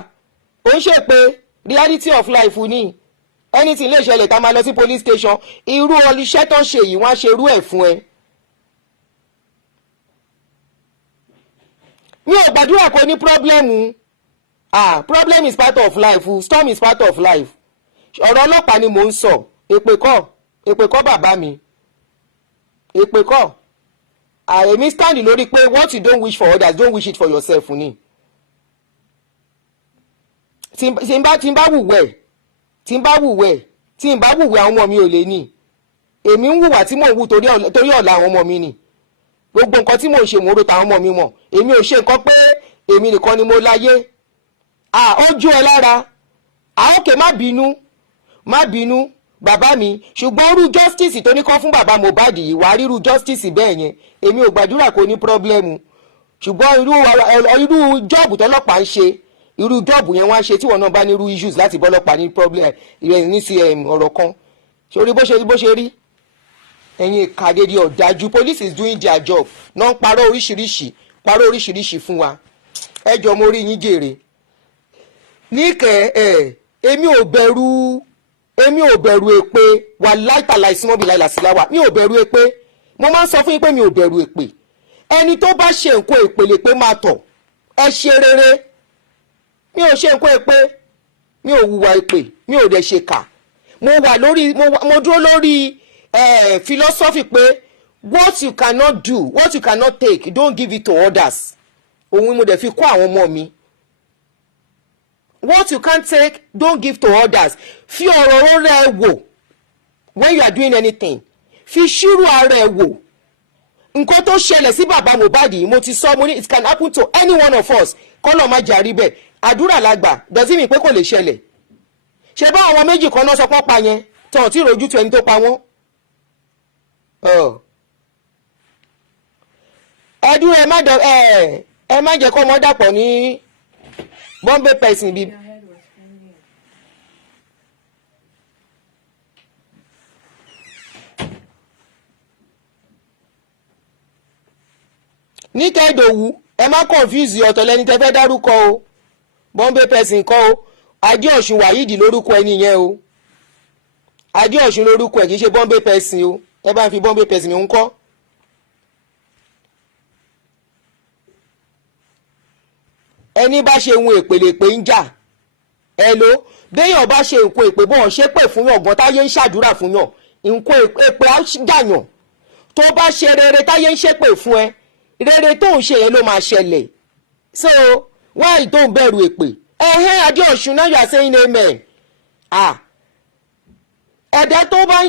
ó ń ṣe pé reality of life ni anything lè ṣẹlẹ̀ tá máa lọ sí police station irú iṣẹ́ tó ń ṣe yìí wọ́n á ṣe irú ẹ̀ fún ẹ. mi ò gbàdúrà kó ní problem problem is part of life storm is part of life ọ̀rọ̀ ọlọ́pàá ni mò ń sọ èpè kọ́ bàbá mi èpè kọ́ èmi stand lórí pé what you don't wish for others don't wish it for yourself ni tí n bá wùwẹ̀ àwọn ọmọ mi ò lè ní èmi ń wùwà tí mò ń wù torí ọ̀la àwọn ọmọ mi ni gbogbo nǹkan tí mò ń ṣe mò ń ro tàwọn ọmọ mi mọ̀ èmi ò ṣe nǹkan pé èmi nìkan ni mo láyé ó jó ẹ lára òkè má bínú bàbá mi ṣùgbọ́n irú justice tó ní kọ́ fún bàbá Mohbad yìí wàá ríru justice bẹ́ẹ̀ yẹn èmi ò gbàdúrà kó ní problem ṣùgbọ́n irú jọ́ọ̀bù tọ́lọ́pàá ń ṣe irú jọ́ọ̀bù yẹn wọ́n á ṣe tí wọ́n náà bá ní irú issues láti bọ́lọ́pàá ní problem ní sí ọ̀rọ̀ kan ṣorí bó ṣe rí ẹ̀yin ìkàdédé ọ̀dájú police is doing their job náà ń parọ́ oríṣiríṣi fún wa ẹjọ́ mo rí yín jèrè níkẹ́ èmi ò bẹ̀rù èpè wà láìtàlà ìsúnmọ́bì láìlàsíláwà mi ò bẹ̀rù èpè mo máa ń sọ fún yín pé mi ò bẹ̀rù èpè ẹni tó bá ṣe nǹkan èpè lè pé máa tọ̀ ẹ ṣe rere mi ò ṣe nǹkan èpè mi ò hùwà èpè mi ò dẹ̀ ṣe kà mo dúró lórí philosophy pé what you cannot do, what you cannot take, don't give it to others. Òun mo dẹ̀ fi kọ́ àwọn ọmọ mi. What you can't take, don't give to others. Fi ọ̀rọ̀ rẹ wò when you are doing anything. Fi ṣírò ara ẹ wò. Nǹkan tó ṣẹlẹ̀ sí bàbá Mohbad yìí mo ti sọ mo ní it can happen to any one of us. Kọ́lọ̀ má jàrí bẹ́ẹ̀. Àdúrà lágbà does it mean pé kò lè ṣẹlẹ̀. Ṣé bá àwọn méjì kan náà sọ pé pa yẹn tí wọ́n ti rojú tu ẹni tó pa wọ́n. Ẹdún ẹ má jẹ́ kó ọmọ dàpọ̀ ní Bombay person bí. Ní Kẹ́dòwú ẹ má confuse ọ̀tọ̀ lẹ́ni tẹ́ fẹ́ dárúkọ o Bombay person kọ́ o Adéọ̀ṣun Wàyídì lórúkọ ẹni yẹn o Adéọ̀ṣun lórúkọ ẹ̀ kì í ṣe Bombay person o ẹ bá ń fi Bombay person mi ń kọ́. Ẹni bá ṣe ohun èpèlè pé ń jà ẹ ló béèyàn bá ṣe nǹkan èpè bọ́ọ̀ ṣe pè fún yàn gan táyé ń ṣàdúrà fún yàn nǹkan èpè á jàyàn tó bá ṣe rere táyé ń ṣépè fún ẹ rere tó ń ṣe yẹn ló máa ṣẹlẹ̀ so why tó ń bẹ̀rù èpè Adéọ̀ṣun now you are saying amen ẹ̀dá tó bá ń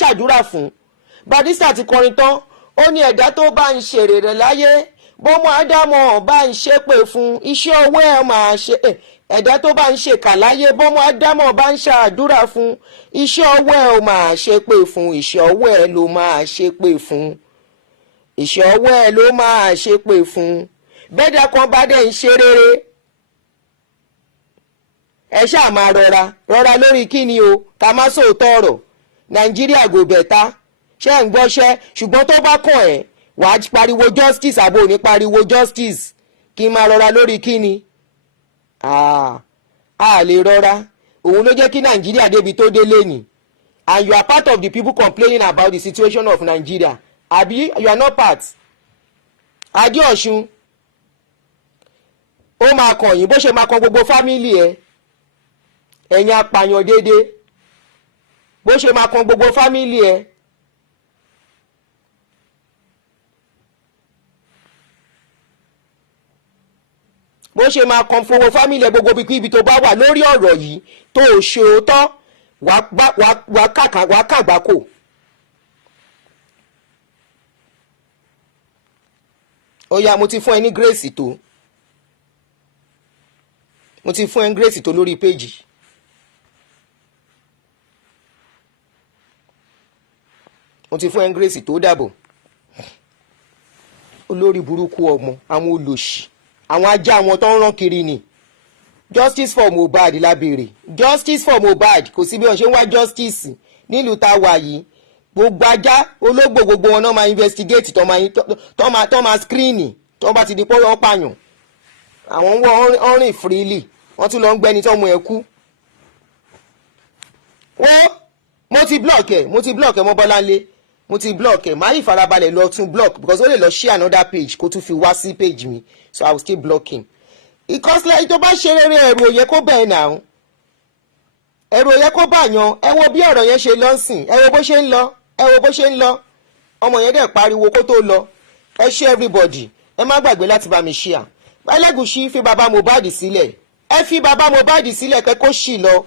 ṣàdúrà fún Barrister ti kọrin tán ó ní ẹ̀dá tó bá ń ṣe rere láyé bọ́mọ Ádámọ̀ bá ń ṣépè fún iṣẹ́ ọwọ́ ẹ̀ máa ṣe ẹ̀dá tó bá ń ṣèkà láyé bọ́mọ Ádámọ̀ bá ń ṣàdúrà fún iṣẹ́ ọwọ́ ẹ̀ máa ṣépè fún iṣẹ́ ọwọ́ ẹ̀ ló máa ṣépè fún iṣẹ́ ọwọ́ ẹ̀ ló máa ṣépè fún bẹ́ẹ̀dá kan bá dẹ̀ ń ṣe rere ẹ ṣáà máa rọra lórí kíni o ká má sòótọ́ ọ̀rọ̀ Nàìjíríà go better ṣé ń gbọ́ṣẹ́ ṣùgbọ́n tó bá kàn ẹ́ wàá pariwo justice àbò ní pariwo justice kí n máa rọra lórí kíni a lè rọra òun ló jẹ́ kí Nàìjíríà débi tó dé lẹ́nìí and you are part of the people complaining about the situation of Nigeria àbí you are not part. Adéọ̀ṣun ó máa kàn yín bó ṣe máa kàn gbogbo fámìlì ẹ ẹ̀yin apààyàn déédéé bó ṣe máa kàn gbogbo fámìlì ẹ. Bó ṣe máa kan fowó fámìlì ẹ gbogbo ibi tó bá wà lórí ọ̀rọ̀ yìí tó o ṣe òótọ́ wàá kàgbákò. Ó yá mo ti fún ẹ ní grace tó lórí péjì. Mo ti fún ẹ ní grace tó dàbọ̀ olórí burúkú ọmọ àwọn olòṣì àwọn ajá àwọn tó ń rán kiri ni justice for Mohbad la béèrè justice for Mohbad kò sí bí wọ́n ṣe ń wá justice nílùú tá a wà yìí gbogbo ajá ológbò gbogbo wọn náà máa investigate tó máa screen tó bá ti di pé wọ́n pààyàn àwọn ń wọ ọrìn freely wọ́n tún lọ ń gbẹ́ni tó mú ẹ kú. mo ti block ẹ mọ́ Bọ́láńlé mo ti block ẹ máa yí farabalẹ̀ lọ tún block because ó lè lọ share another page kó tún fi wá sí page mi so I will keep blocking. ìkọsílẹ̀ tó bá ṣe rere ẹ̀rù òye kó bẹ́ẹ̀ náà ẹ̀rù òye kó bàyàn ẹ wo bí ọ̀rọ̀ yẹn ṣe lọ sìn ẹ wo bó ṣe ń lọ ọmọ yẹn dẹ̀ pariwo kó tó lọ ẹ ṣe everybody ẹ má gbàgbé láti bá mi share. Elegushi fi bàbá Mohbad sílẹ̀ ẹ fi bàbá Mohbad sílẹ̀ kẹ́ kó ṣì lọ.